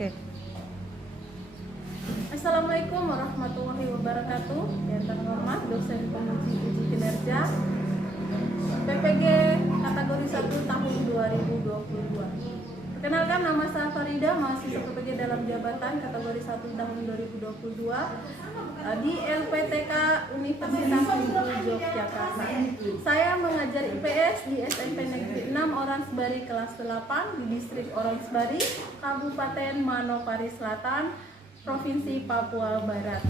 Oke. Assalamualaikum warahmatullahi wabarakatuh. Yang terhormat dosen penguji uji kinerja PPG kategori 1 tahun 2022. Perkenalkan, nama saya Farida, mahasiswa PPG dalam jabatan kategori 1 tahun 2022 di LPTK Universitas Negeri Yogyakarta. Saya mengajar IPS di SMP Negeri 6 Oransbari kelas 8 di distrik Oransbari, Kabupaten Manokwari Selatan, Provinsi Papua Barat.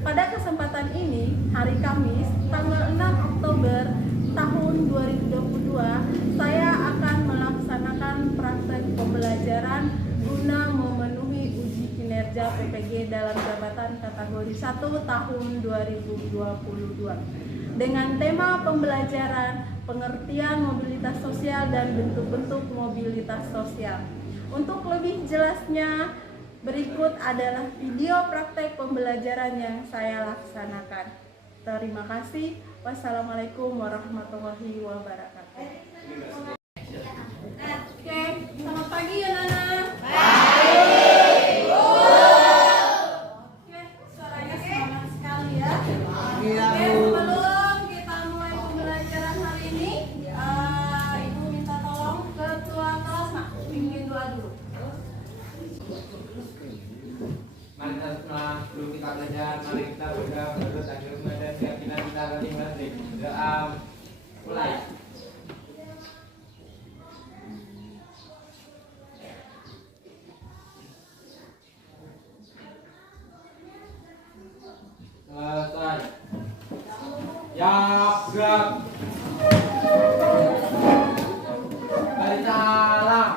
Pada kesempatan ini, hari Kamis, tanggal 6 Oktober tahun 2022, saya akan melaksanakan praktek pembelajaran guna memenuhi uji kinerja PPG dalam jabatan kategori 1 tahun 2022 dengan tema pembelajaran pengertian mobilitas sosial dan bentuk-bentuk mobilitas sosial. Untuk lebih jelasnya, berikut adalah video praktek pembelajaran yang saya laksanakan. Terima kasih. Wassalamualaikum warahmatullahi wabarakatuh. Oke, selamat pagi ya Nana. Baik. Oke, suaranya semangat sekali ya. Oke, sebelum kita mulai pembelajaran hari ini, Ibu minta tolong ketua kelas, Nak, pimpin doa dulu. Mari sebelum kita belajar, mari kita berdoa menurut agama dan keyakinan kita masing-masing. Doa mulai. Selesai. Ya, gerak. Balik salam.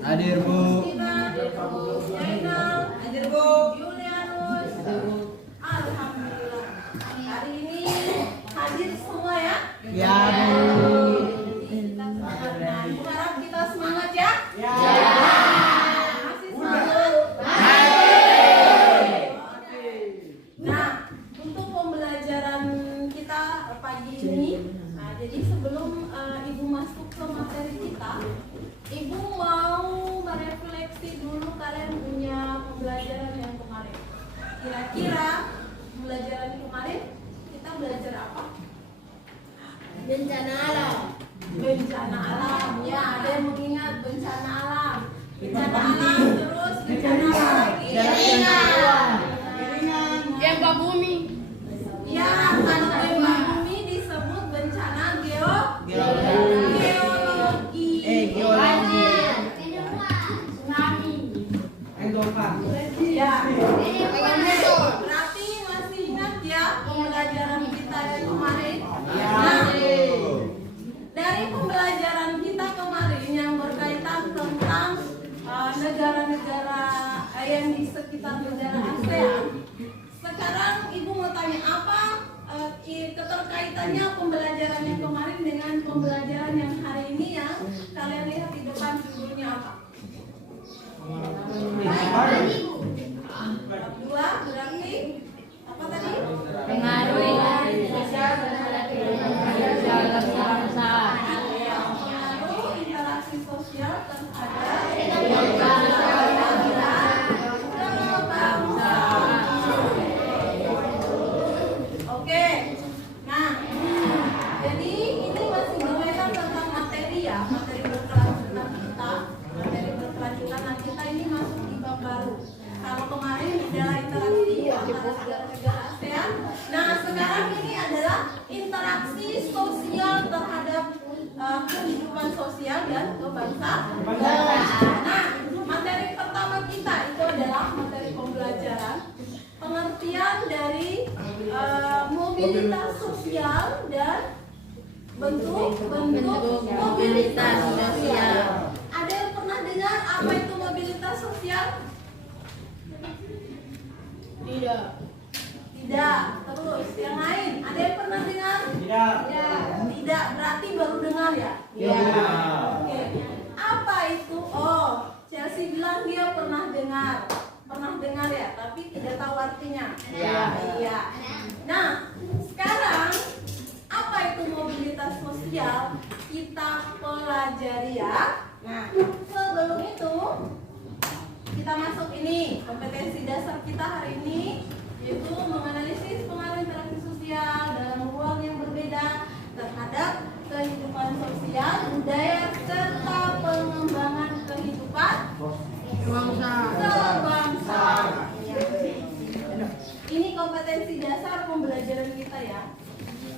Hadir Bu. Hadir Bu. Julianus. Alhamdulillah. Hari ini hadir semua ya? Ya Bu. Nah, Ibu harap kita semangat ya? Ya. Masih semangat? Nah, untuk pembelajaran kita pagi ini, jadi sebelum Ibu masuk ke materi kita, Ibu mau merefleksi dulu kalian punya pembelajaran yang kemarin. Kira-kira pembelajaran kemarin kita belajar apa? Bencana alam. Bencana alam. Ya, ada yang mengingat bencana alam. Bencana alam terus bencana apa lagi? Keringan. Gempa bumi. Ya, kalau gempa bumi disebut bencana geologi. Ya, berarti masih ingat ya pembelajaran kita yang kemarin? Nah, dari pembelajaran kita kemarin yang berkaitan tentang negara-negara yang di sekitar negara ASEAN, sekarang Ibu mau tanya apa keterkaitannya pembelajaran yang kemarin dengan pembelajaran yang hari ini yang kalian lihat di depan judulnya apa? negara ASEAN. Nah, sekarang ini adalah interaksi sosial terhadap kehidupan sosial dan kebangsaan. Nah, materi pertama kita itu adalah materi pembelajaran pengertian dari mobilitas sosial dan bentuk mobilitas sosial. Ada yang pernah dengar apa itu mobilitas sosial? Tidak. Tidak. Terus yang lain, ada yang pernah dengar? Tidak. Tidak, berarti baru dengar ya? Iya. Oke. Apa itu? Oh, Chelsea bilang dia pernah dengar. Pernah dengar ya, tapi tidak tahu artinya. Iya. Nah, sekarang apa itu mobilitas sosial? Kita pelajari ya. Nah, sebelum itu kita masuk ini kompetensi dasar kita hari ini, yaitu menganalisis pengaruh interaksi sosial dalam ruang yang berbeda terhadap kehidupan sosial, budaya, serta pengembangan kehidupan kebangsaan. Ini kompetensi dasar pembelajaran kita ya.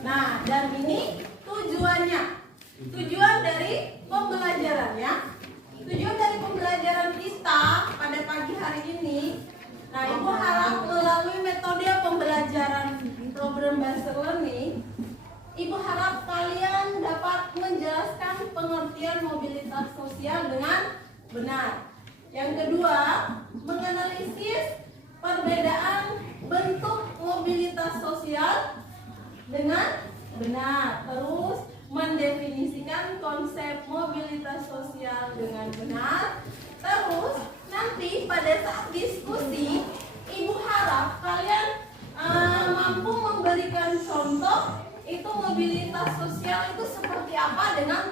Nah, dan ini tujuannya. Tujuan dari pembelajaran ya. Tujuan dari pembelajaran kita pada pagi hari ini, nah Ibu harap melalui metode pembelajaran program Buzzer Learning, Ibu harap kalian dapat menjelaskan pengertian mobilitas sosial dengan benar. Yang kedua, menganalisis perbedaan bentuk mobilitas sosial dengan benar. Terus mendefinisikan konsep mobilitas sosial dengan benar. Terus nanti pada saat diskusi, Ibu harap kalian mampu memberikan contoh itu mobilitas sosial itu seperti apa dengan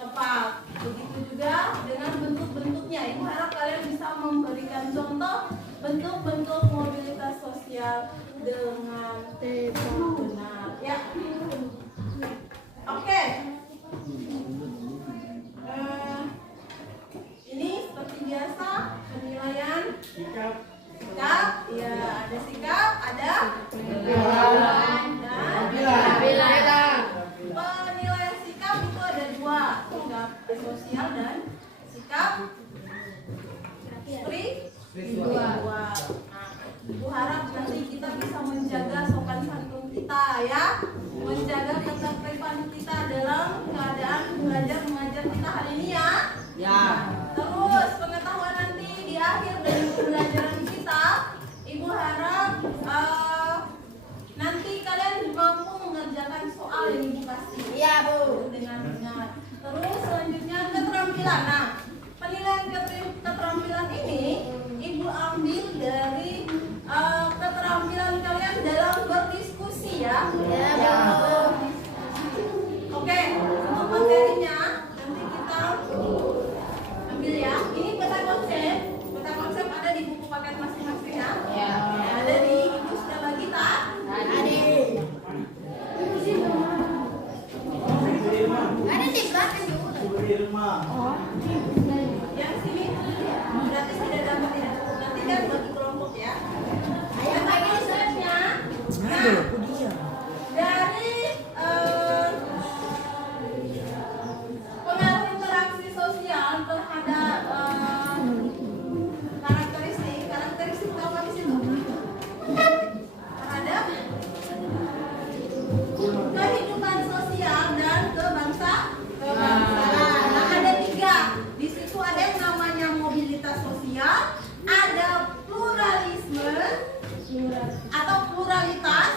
tepat. Begitu juga dengan bentuk-bentuknya. Ibu harap kalian bisa memberikan contoh bentuk-bentuk mobilitas sosial dengan benar. Ya. Oke. Ini seperti biasa penilaian sikap, ya ada sikap, ada penilaian sikap itu ada dua, sikap sosial dan sikap spiritual. Nah, Ibu harap nanti kita bisa menjaga sopan santun kita ya, menjaga ketertiban kita dalam keadaan belajar mengajar kita hari ini ya. Terus pengetahuan nanti di akhir dari pembelajaran kita, Ibu harap nanti kalian mampu mengerjakan soal yang Ibu kasih. Iya Bu. Dengan benar. Terus selanjutnya keterampilan. Nah, penilaian keterampilan ini Ibu ambil dari keterampilan kalian dalam berdiskusi ya. Oke, untuk materinya nanti kita ambil ya. Ini peta konsep. Peta konsep ada di buku paket masing-masing ya. Ada di Ibu sudah bagi tak? Ada di belakang juga. Yang sini gratis tidak dapat ya. Nanti kan bagi kelompok ya. Ayo bagi konsepnya. Nah, dari pengaruh interaksi sosial terhadap karakteristik apa di situ? Terhadap kehidupan sosial dan kebangsaan. Nah, ada tiga. Di situ ada yang namanya mobilitas sosial, ada pluralisme atau pluralitas.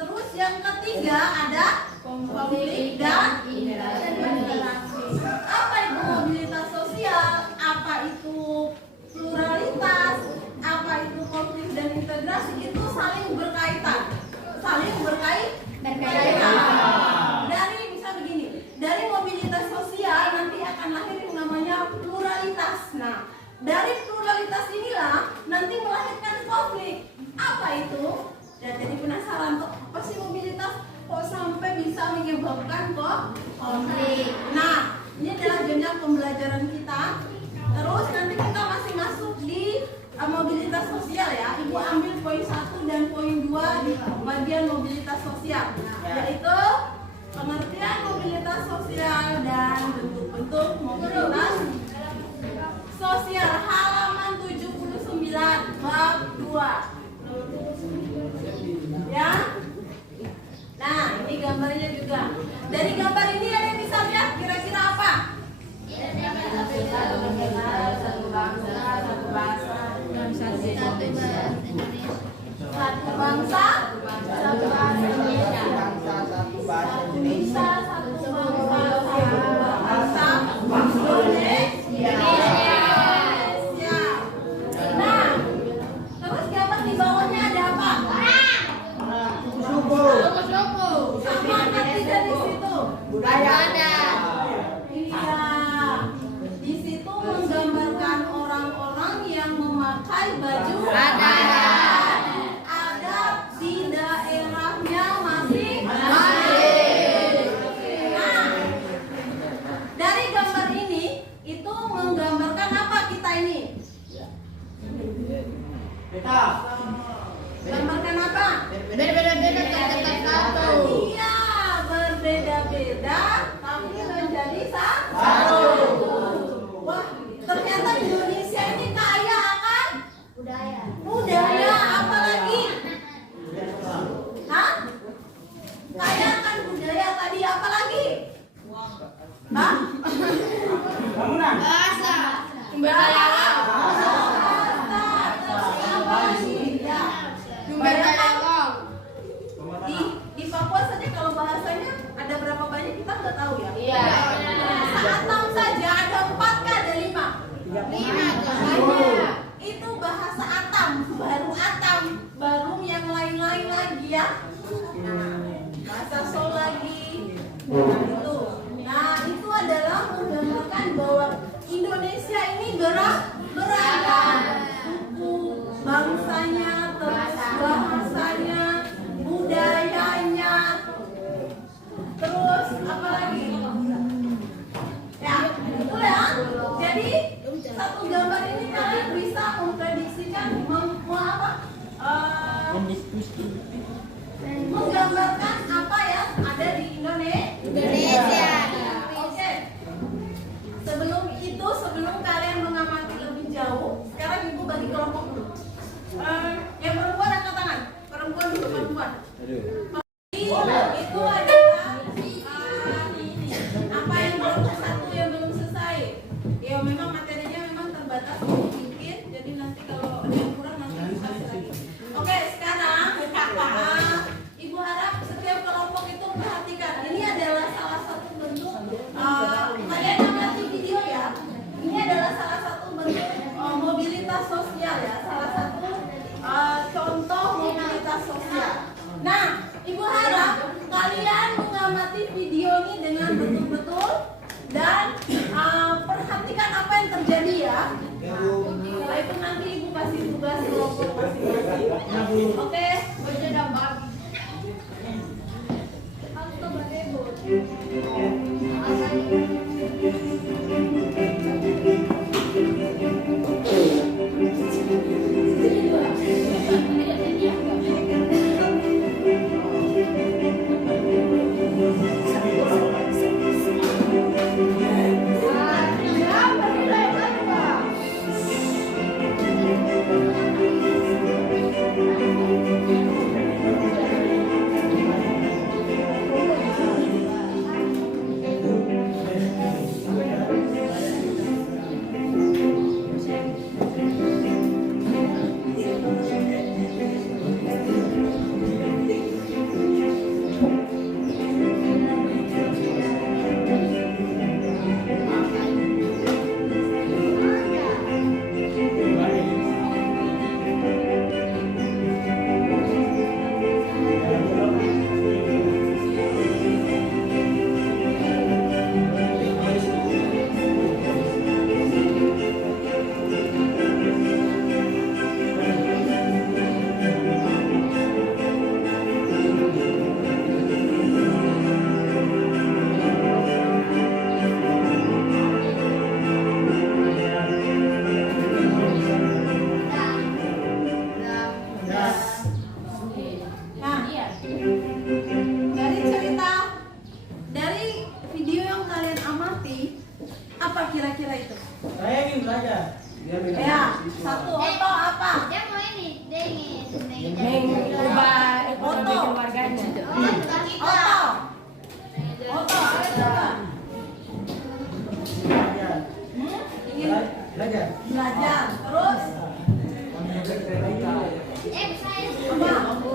Terus yang ketiga ada konflik dan interaksi. Apa itu mobilitas sosial? Apa itu pluralitas? Apa itu konflik dan integrasi? Itu saling berkaitan. Dari bisa begini, dari mobilitas sosial nanti akan lahir yang namanya pluralitas. Nah, dari pluralitas inilah nanti melahirkan konflik. Apa itu? Dan jadi penasaran kok apa sih mobilitas? Kok sampai bisa menyebabkan konflik? Nah, ini adalah jenjang pembelajaran kita. Terus nanti kita masih masuk di mobilitas sosial ya. Ibu ambil poin 1 dan poin 2 di bagian mobilitas sosial, yaitu pengertian mobilitas sosial dan bentuk-bentuk mobilitas sosial, halaman 79 bab 2. Ya. Nah, ini gambarnya juga. Dari gambar ini ada yang bisa lihat kira-kira apa? Satu bangsa, satu bahasa, satu bangsa, satu bahasa Indonesia. Satu Indonesia, satu bangsa, satu bahasa Indonesia. Nah, terus gambar di bawahnya ada apa? Suku. Apa arti dari situ? Budaya. Iya. Di situ menggambarkan orang-orang yang memakai baju adat. Adat di daerahnya masing-masing. Nah, dari gambar ini itu menggambarkan apa kita ini? Gambarkan apa? Berbeda-beda tetap satu. Iya, berbeda-beda tapi menjadi satu. Wah, ternyata Indonesia ini kaya akan budaya. Apa lagi? Hah? Kaya akan budaya tadi apa lagi? Hah? Bahasa. Bahasa. Terus apa lagi? Ya. Bayangkan di Papua saja kalau bahasanya ada berapa banyak kita nggak tahu ya. Iya. Atam saja ada 4 kah ada 5? 5. Itu bahasa Atam, baru yang lain-lain lagi ya. Bahasa Sol lagi. Itu. Nah, itu adalah menggambarkan bahwa Indonesia ini beragam. Suku, bangsanya, terus bahasanya, budayanya, terus apa lagi? Ya, itu ya. Jadi satu gambar ini kalian bisa memprediksikan menggambarkan apa yang ada di Indonesia. Oke. Sebelum kalian mengamati lebih jauh, sekarang ibu bagi kelompok dulu. Yang perempuan angkat tangan. Perempuan dulu, perempuan. Itu adalah apa yang belum satu yang belum selesai. Ya memang materinya memang terbatas mungkin. Jadi nanti kalau ada yang kurang nanti dikasih lagi. Oke, sekarang ibu harap setiap kelompok itu perhatikan. Ini adalah salah satu bentuk kalian amati video ya. Ini adalah salah satu bentuk mobilitas sosial ya. Salah satu contoh mobilitas sosial. Nah, ibu harap kalian mengamati video ini dengan betul-betul dan perhatikan apa yang terjadi ya. Setelah itu nanti ibu kasih tugas kelompok masing-masing. Oke, berjeda bagi.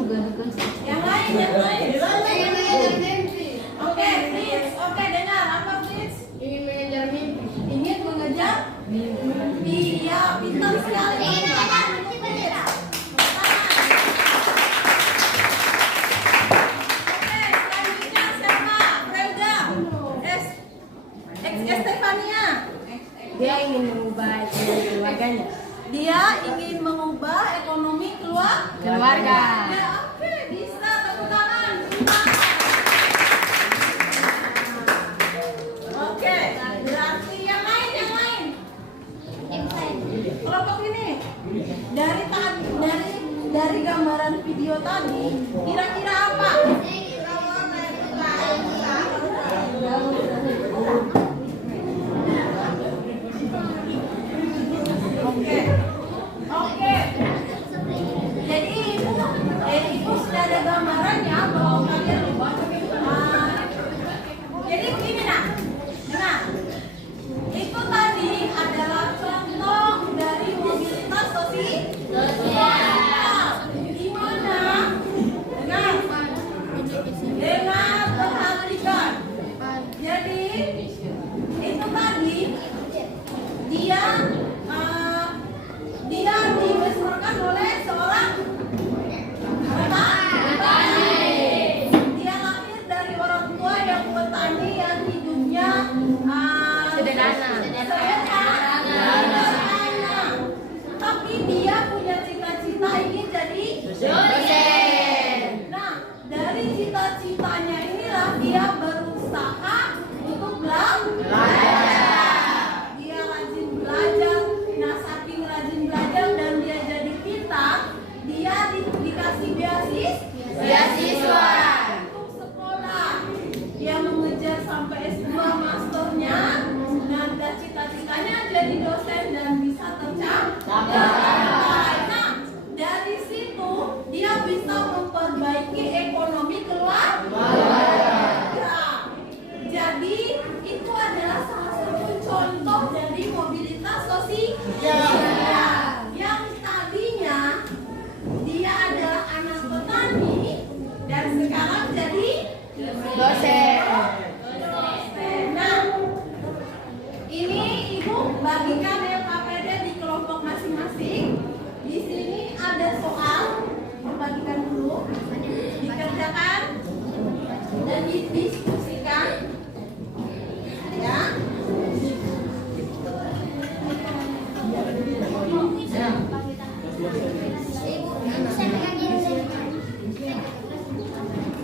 Yang lain. Oke, please. Oke, dengar apa please? Ingin mengejar mimpi. Ingin mengejar mimpi. Ya, pintar sekali. Oke, selanjutnya siapa? Freuda. Estefania. Dia ingin mengubah keluarganya. Dia ingin mengubah ekonomi Keluarga. Ya, oke, bisa, tepuk tangan. Pintar. Oke, berarti yang lain. Kelompok ini dari gambaran video tadi kira-kira apa? Oke. Jadi ibu sudah ada gambarannya bahwa kalian jadi begini nah, itu tadi adalah contoh dari mobilitas sosial. Gimana? Dengan perhatikan. Jadi itu tadi dia dibesarkan oleh seorang petani. Dia lahir dari orang tua yang petani yang hidupnya Sederhana. Tapi dia punya cita-cita ingin jadi Dosen. Nah, dari cita-citanya inilah dia berusaha untuk belajar. Dia rajin belajar. Nah, saking rajin belajar dan dia jadi pintar, dia dikasih beasiswa untuk sekolah. Dia mengejar sampai S2 masternya. Nah, dan cita-citanya jadi dosen dan bisa tercapai. Nah, dari situ dia bisa memperbaiki ekonomi keluarga. Jadi itu adalah salah satu contoh dari mobilitas sosial. Yang tadinya dia adalah anak petani dan sekarang jadi Dosen. Nah, ini ibu bagikan ya KPD di kelompok masing-masing. Di sini ada soal, bagikan dulu, dikerjakan dan didiskusikan. Ya.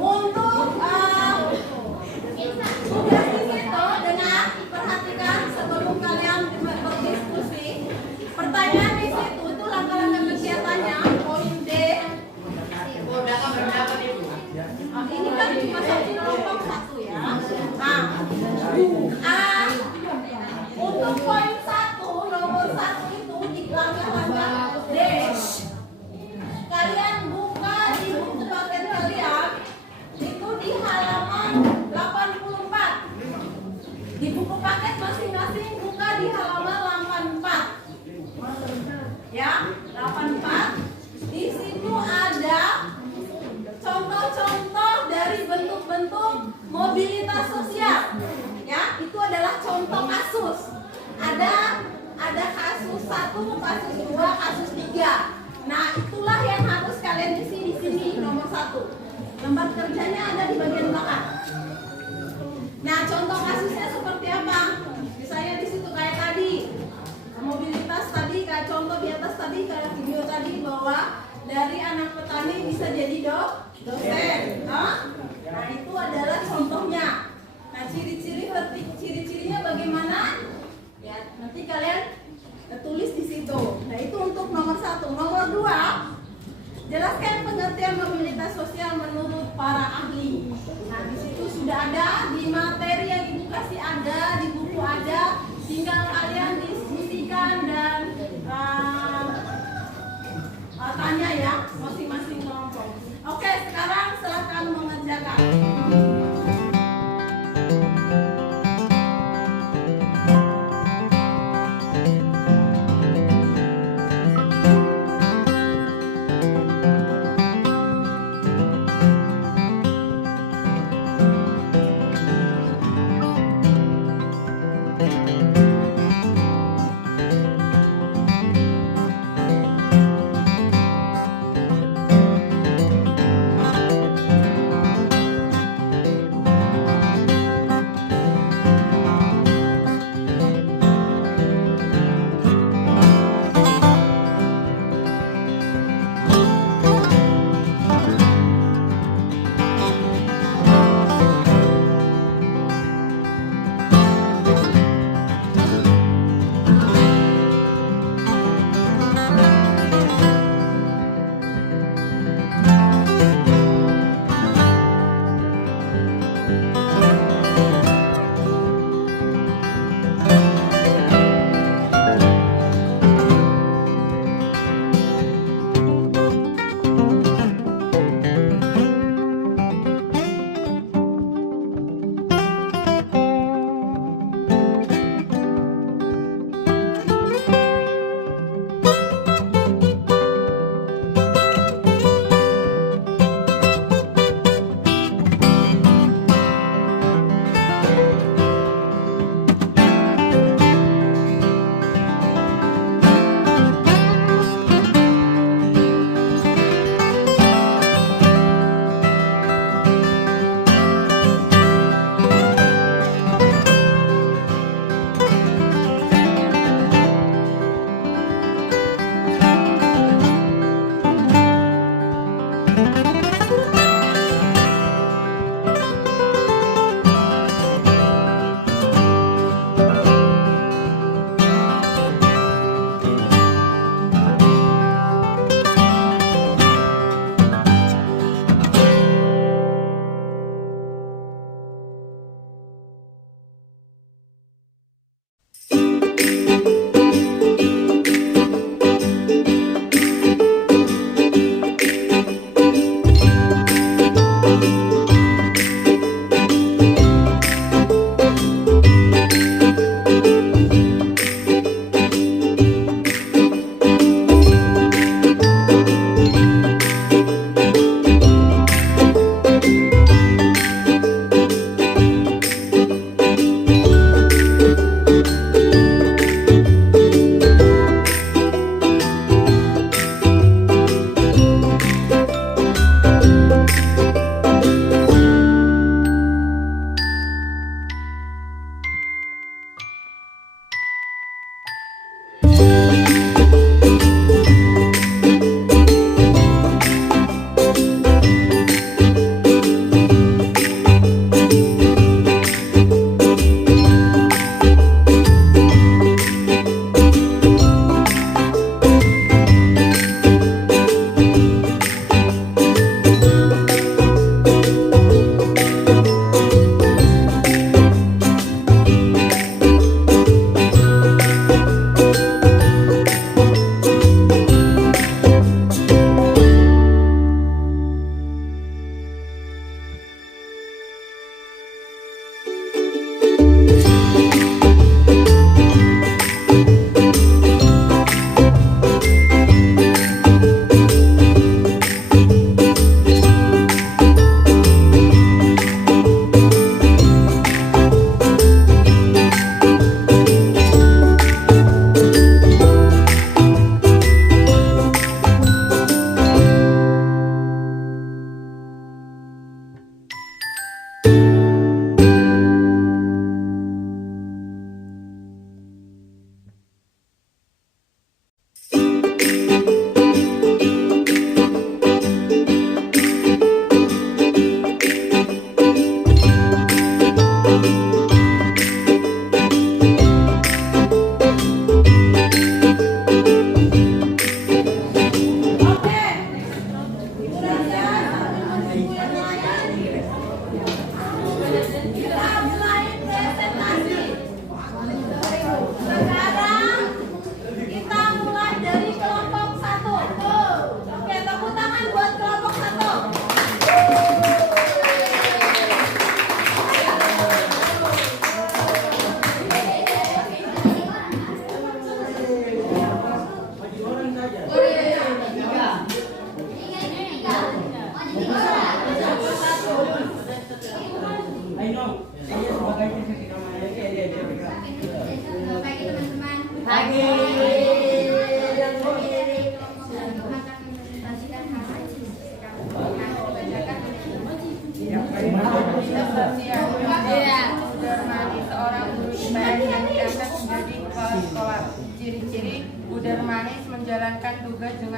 Untuk tugas di situ dengar, perhatikan sebelum kalian berdiskusi. Pertanyaan di situ itu langkah-langkah kegiatannya. Poin D. Ini kan cuma satu kelompok satu ya. Nah, untuk poin 1 nomor 1 itu di langkah-langkah D. Kalian buka di buku paket kalian itu di halaman 84. Di buku paket masing-masing buka di halaman 84. Ya, 84. Di situ ada contoh-contoh dari bentuk-bentuk mobilitas sosial. Ya, itu adalah contoh kasus. Ada kasus 1, kasus 2, kasus 3. Nah, itulah yang harus kalian isi di sini nomor 1. Lembar kerjanya ada di bagian belakang. Nah, contoh kasusnya seperti apa? Misalnya di situ kayak tadi. Mobilitas tadi kayak contoh di atas tadi kayak video tadi bahwa dari anak petani bisa jadi dosen. Nah, itu adalah contohnya. Nah, ciri-cirinya bagaimana? Ya, nanti kalian tulis di situ. Nah, itu untuk nomor 1. Nomor 2, jelaskan pengertian mobilitas sosial menurut para ahli. Nah, di situ sudah ada, di materi yang ibu kasih ada, di buku ada. Tinggal kalian diskusikan dan tanya ya masing-masing kelompok. Oke, sekarang silakan mengerjakan.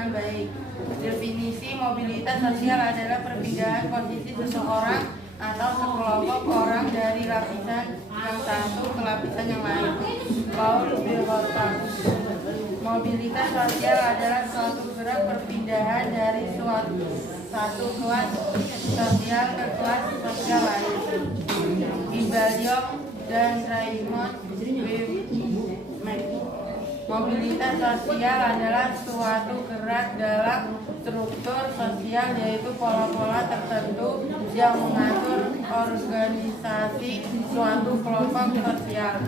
dengan baik. Definisi mobilitas sosial adalah perpindahan posisi seseorang atau sekelompok orang dari lapisan yang satu ke lapisan yang lain. Paul B. Horta. Mobilitas sosial adalah suatu gerak perpindahan dari satu kelas sosial ke kelas sosial lain. Ibaliong dan Raymond W. Mobilitas sosial adalah suatu gerak dalam struktur sosial, yaitu pola-pola tertentu yang mengatur organisasi suatu kelompok sosial.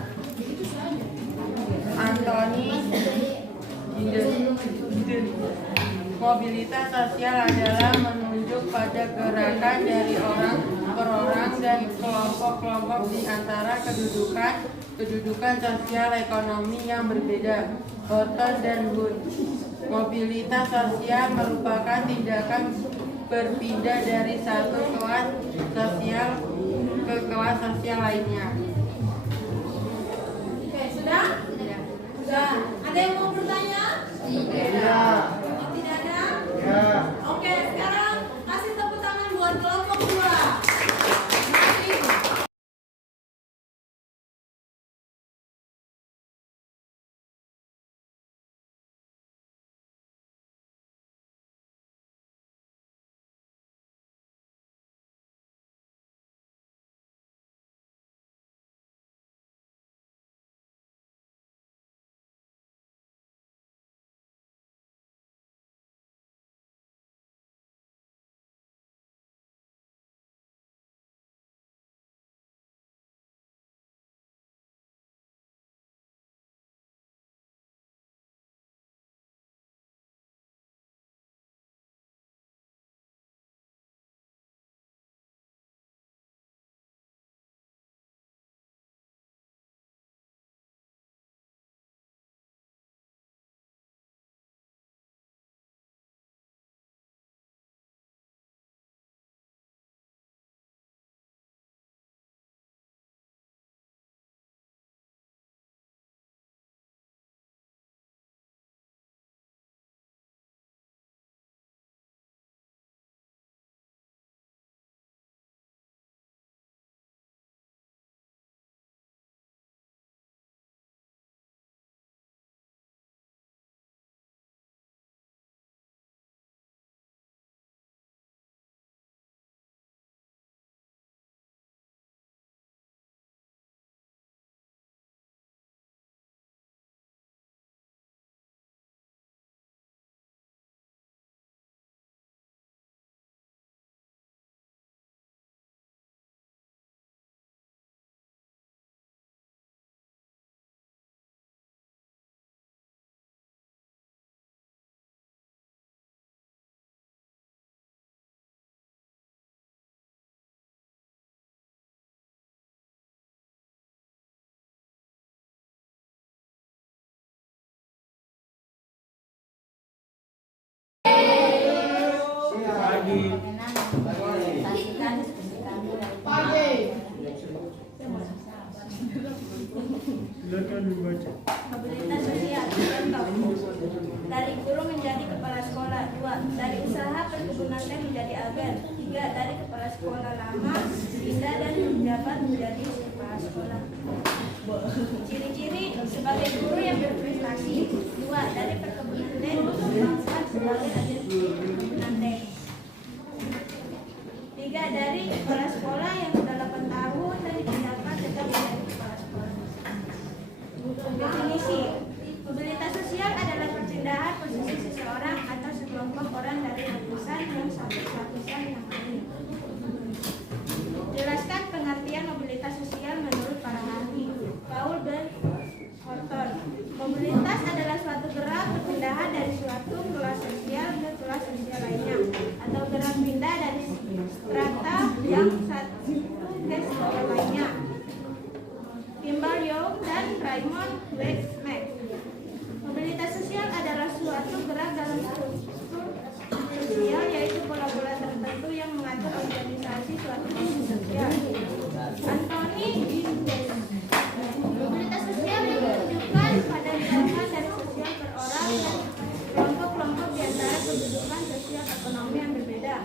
Anthony Giddens. Mobilitas sosial adalah menunjuk pada gerakan dari orang per orang dan kelompok-kelompok di antara kedudukan sosial ekonomi yang berbeda. Horton dan Wood. Mobilitas sosial merupakan tindakan berpindah dari satu kelas sosial ke kelas sosial lainnya. Oke, sudah? Sudah. Ada yang mau bertanya? Tidak. Oh, tidak ada? Ya. Oke, sekarang kasih tepuk tangan buat kelompok 2. Mari. Mobilitas sosial. Contoh, dari guru menjadi kepala sekolah. 2. Dari usaha perkebunan teh menjadi agen. 3. Dari kepala sekolah lama pindah dan menjabat menjadi kepala sekolah. Ciri-ciri sebagai guru yang berprestasi. 2. Dari perkebunan teh dikembangkan sebagai agen perkebunan teh. 3. Dari kepala sekolah yang sudah 8 tahun dan menjabat tetap menjadi kepala sekolah. Definisi mobilitas sosial adalah perpindahan posisi seseorang atau sekelompok orang dari lapisan yang satu ke lapisan yang lain. Jelaskan pengertian mobilitas sosial menurut para ahli. Paul B. Horton. Mobilitas adalah suatu gerak perpindahan dari suatu kelas sosial ke kelas sosial lainnya, atau gerak pindah dari strata yang satu ke strata lainnya. Ibaliong dan Raymond W. ekonomi yang berbeda.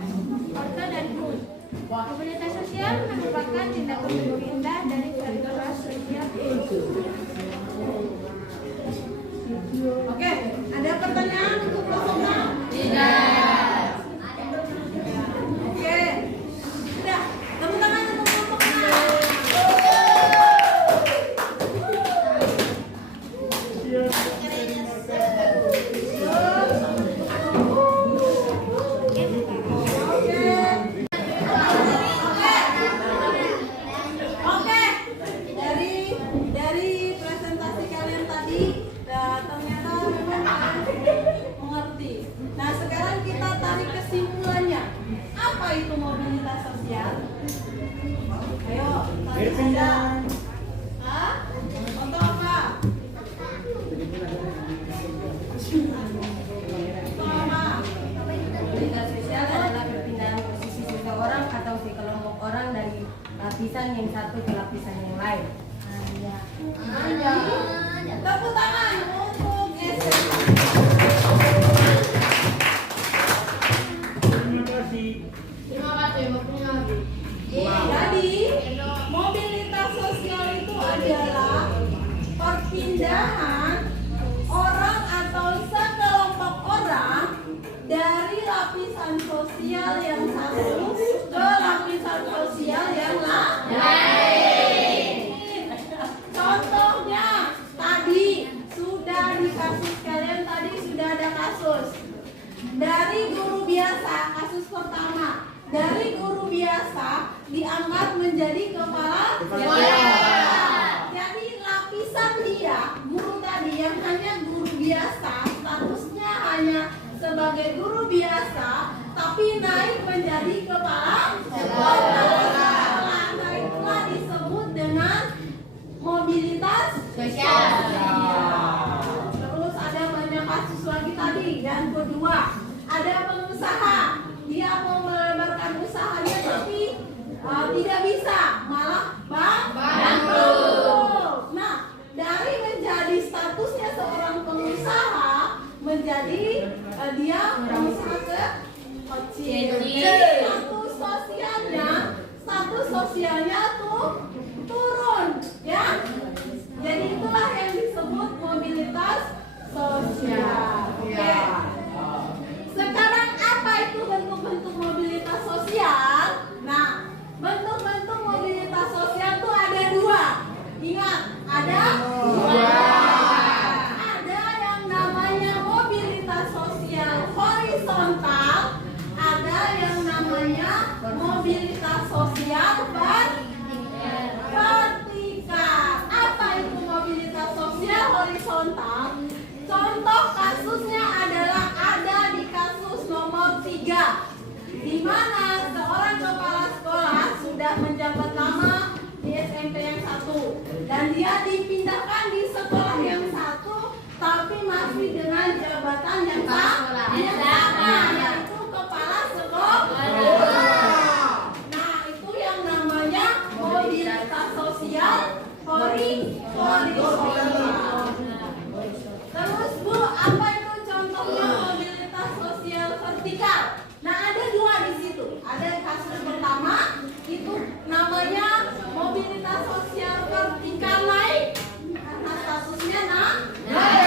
Orto dan HUT. Mobilitas sosial merupakan tindakan pemerintah dari kelas sosial. Oke, ada pertanyaan untuk peserta? Tidak. Oke, sudah. Tepuk tangan untuk kelompoknya. Oke, dari presentasi kalian tadi ternyata memang kalian mengerti. Nah, sekarang kita tarik kesimpulannya. Apa itu mobilitas sosial? Ayo, tarik saja. Hah? Contoh apa? Contoh apa? Mobilitas sosial adalah perpindahan posisi seseorang atau sekelompok orang dari lapisan yang satu ke lapisan yang lain. Ayo. Tepuk tangan untuk SMA. Terima kasih, Bapak. Jadi, mobilitas sosial itu adalah perpindahan orang atau sekelompok orang dari lapisan sosial yang satu ke lapisan sosial yang lain. Contohnya, tadi sudah di kasus kalian tadi sudah ada kasus dari guru biasa, kasus pertama. Dari guru biasa diangkat menjadi kepala sekolah. Jadi lapisan dia, guru tadi yang hanya guru biasa, statusnya hanya sebagai guru biasa, tapi naik menjadi kepala sekolah. Nah, itulah disebut dengan mobilitas sosial. Terus ada banyak kasus lagi tadi. Yang kedua, ada pengusaha. Dia mau melebarkan usahanya tapi tidak bisa, malah bangkrut. Nah, dari menjadi statusnya seorang pengusaha menjadi dia pengusaha kecil. Jadi status sosialnya tuh turun, ya. Jadi itulah yang disebut mobilitas sosial. Oke. Sekarang apa itu bentuk-bentuk mobilitas sosial? Nah, bentuk-bentuk mobilitas sosial itu ada dua. Ingat, ada dua. Ada yang namanya mobilitas sosial horizontal, ada yang namanya mobilitas sosial vertikal. Apa itu mobilitas sosial horizontal? Contoh kasusnya adalah ada di kasus nomor 3, di mana seorang kepala sekolah sudah menjabat lama di SMP yang satu dan dia dipindahkan di sekolah yang satu, tapi masih dengan jabatan yang sama, yaitu kepala sekolah. Nah, itu yang namanya mobilitas sosial horizontal. Terus Bu, apa itu contohnya mobilitas sosial vertikal? Nah, ada dua di situ. Ada kasus pertama, itu namanya mobilitas sosial vertikal naik karena statusnya naik.